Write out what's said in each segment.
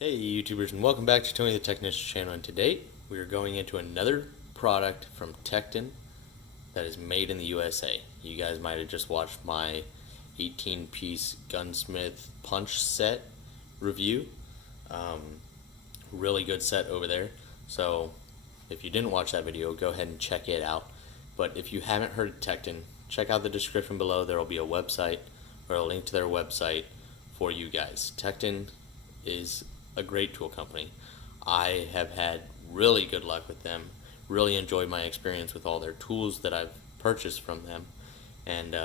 Hey YouTubers, and welcome back to Tony the Technician channel. And today we are going into another product from Tekton that is made in the USA. You guys might have just watched my 18-piece gunsmith punch set review. Really good set over there. So if you didn't watch that video, go ahead and check it out. But if you haven't heard of Tekton, check out the description below. There will be a website or a link to their website for you guys. Tekton is a great tool company. I have had really good luck with them. Really enjoyed my experience with all their tools that I've purchased from them, and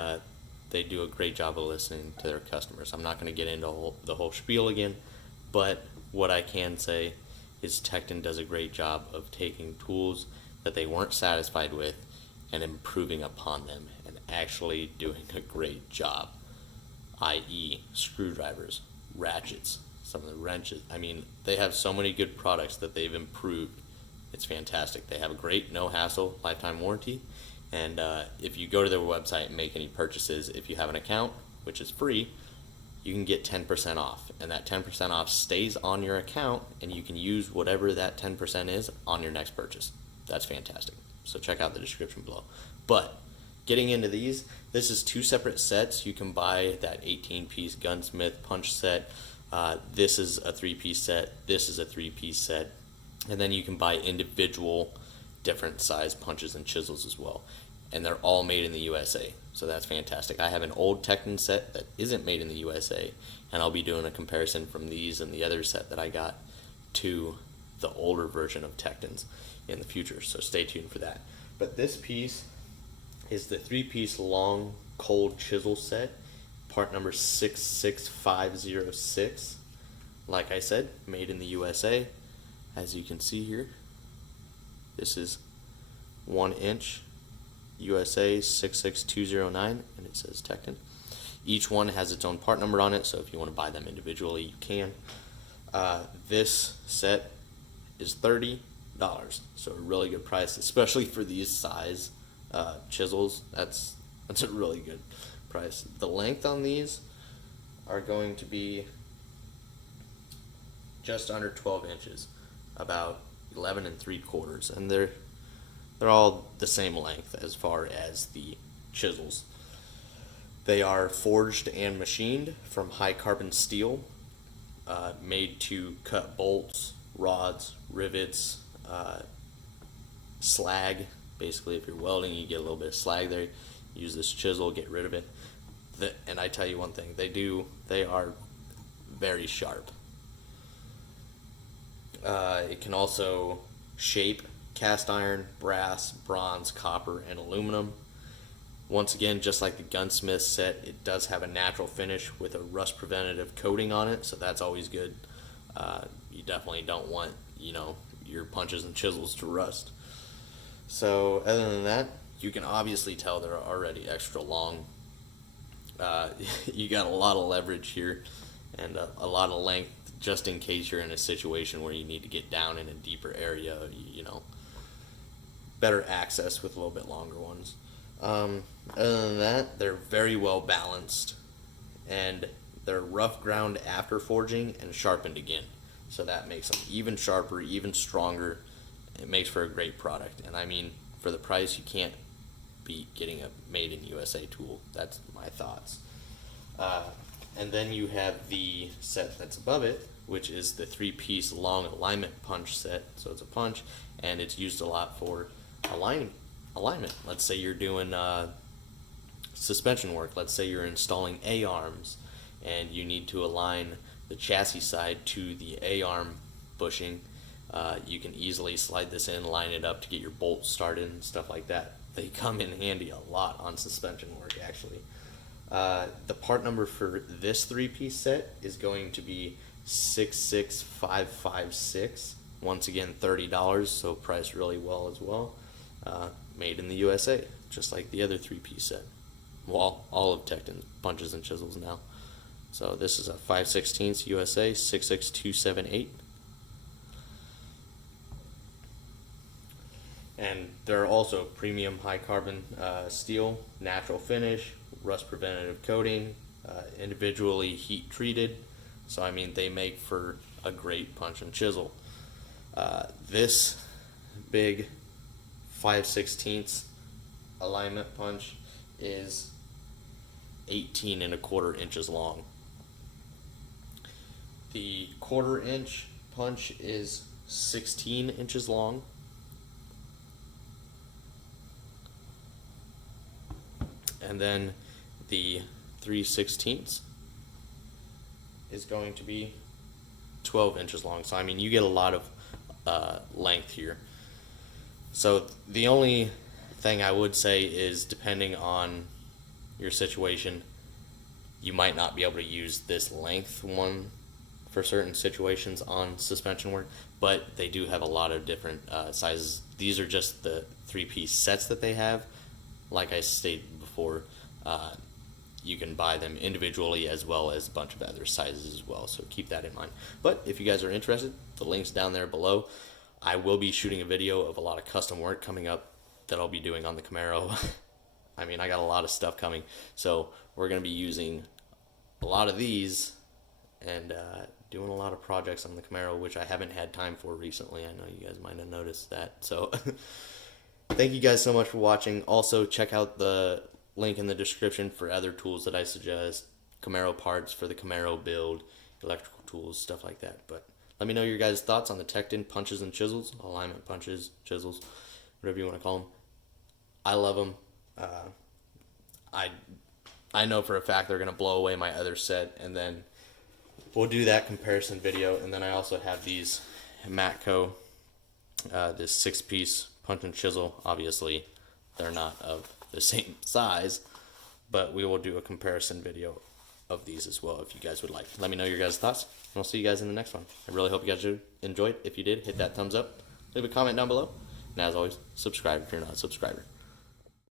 they do a great job of listening to their customers. I'm not going to get into the whole spiel again, but what I can say is Tekton does a great job of taking tools that they weren't satisfied with and improving upon them and actually doing a great job, i.e. screwdrivers, ratchets, some of the wrenches. I mean, they have so many good products that they've improved. It's fantastic. They have a great no-hassle lifetime warranty, and if you go to their website and make any purchases, if you have an account, which is free, you can get 10% off, and that 10% off stays on your account, and you can use whatever that 10% is on your next purchase. That's fantastic. So check out the description below. But getting into these, this is two separate sets. You can buy that 18-piece gunsmith punch set. This is a 3-piece set. This is a 3-piece set. And then you can buy individual different size punches and chisels as well. And they're all made in the USA. So that's fantastic. I have an old Tekton set that isn't made in the USA, and I'll be doing a comparison from these and the other set that I got to the older version of Tektons in the future. So stay tuned for that. But this piece is the 3-piece long cold chisel set, part number 66506. Like I said, made in the USA. As you can see here, this is 1 inch USA 66209, and it says Tekton. Each one has its own part number on it, so if you want to buy them individually, you can. This set is $30, so a really good price, especially for these size chisels. That's a really good price. The length on these are going to be just under 12 inches, about 11 3/4, and they're all the same length as far as the chisels. They are forged and machined from high carbon steel, made to cut bolts, rods, rivets, slag. Basically, if you're welding, you get a little bit of slag there. Use this chisel, get rid of it. And I tell you one thing, they are very sharp. It can also shape cast iron, brass, bronze, copper, and aluminum. Once again, just like the gunsmith set, it does have a natural finish with a rust preventative coating on it, so that's always good. You definitely don't want, your punches and chisels to rust. So other than that, you can obviously tell they're already extra long. You got a lot of leverage here and a lot of length, just in case you're in a situation where you need to get down in a deeper area, better access with a little bit longer ones. Other than that, they're very well balanced, and they're rough ground after forging and sharpened again. So that makes them even sharper, even stronger. It makes for a great product. And I mean, for the price, you can't beat getting a made in USA tool. That's my thoughts. And then you have the set that's above it, which is the 3-piece long alignment punch set. So it's a punch, and it's used a lot for alignment. Let's say you're doing suspension work. Let's say you're installing A-arms, and you need to align the chassis side to the A-arm bushing. You can easily slide this in, line it up to get your bolts started and stuff like that. They come in handy a lot on suspension work, actually. The part number for this 3-piece set is going to be 66556. Once again, $30, so priced really well as well. Made in the USA, just like the other 3-piece set. Well, all of Tekton's punches and chisels now. So this is a 5/16 USA 66278. And they're also premium high carbon steel, natural finish, rust preventative coating, individually heat treated. So I mean, they make for a great punch and chisel. This big 5/16 alignment punch is 18 1/4 inches long. The 1/4 inch punch is 16 inches long. And then the 3/16 is going to be 12 inches long. So I mean, you get a lot of length here. So the only thing I would say is, depending on your situation, you might not be able to use this length one for certain situations on suspension work, but they do have a lot of different sizes. These are just the 3-piece sets that they have. Like I stated before, you can buy them individually as well as a bunch of other sizes as well, so keep that in mind. But if you guys are interested, the link's down there below. I will be shooting a video of a lot of custom work coming up that I'll be doing on the Camaro. I mean, I got a lot of stuff coming, so we're going to be using a lot of these and doing a lot of projects on the Camaro, which I haven't had time for recently. I know you guys might have noticed that. So thank you guys so much for watching. Also, check out the link in the description for other tools that I suggest, Camaro parts for the Camaro build, electrical tools, stuff like that. But let me know your guys' thoughts on the Tekton punches and chisels, alignment punches, chisels, whatever you want to call them. I love them. I know for a fact they're going to blow away my other set, and then we'll do that comparison video. And then I also have these Matco, this 6-piece punch and chisel. Obviously, they're not of the same size, but we will do a comparison video of these as well if you guys would like. Let me know your guys' thoughts, and I'll see you guys in the next one. I really hope you guys enjoyed. If you did, hit that thumbs up, leave a comment down below, and as always, subscribe if you're not a subscriber.